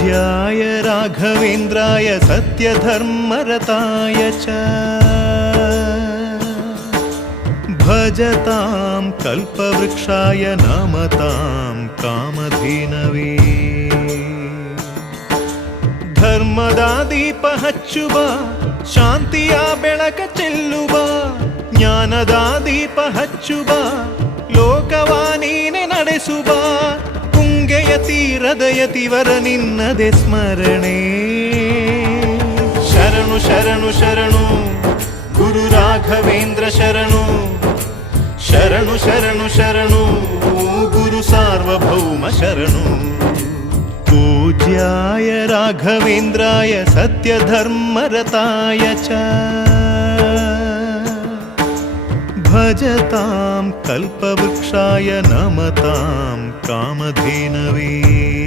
पूज्याय राघवेन्द्राय सत्यधर्मरताय च भजतां कल्पवृक्षाय नमतां कामधेनवे ಧರ್ಮದ ದೀಪ ಹಚ್ಚುವ ಶಾಂತಿಯ ಬೆಳಕ ಚೆಲ್ಲುವ ಜ್ಞಾನದ ದೀಪ ಹಚ್ಚುವ ಲೋಕವ ನೀನೆ ನಡೆಸುವ ತುಂಗೆಯ ತೀರದ ಯತಿವರ ನಿನ್ನದೆ ಸ್ಮರಣೆ ಶರಣು ಶರಣು ಶರಣು ಗುರು ರಾಘವೇಂದ್ರ ಶರಣು ಶರಣು ಶರಣು ಶರಣು ಗುರು ಸಾರ್ವಭೌಮ ಶರಣು पूज्याय राघवेन्द्राय सत्यधर्मरताय च भजतां कल्पवृक्षाय नमतां कामधेनवे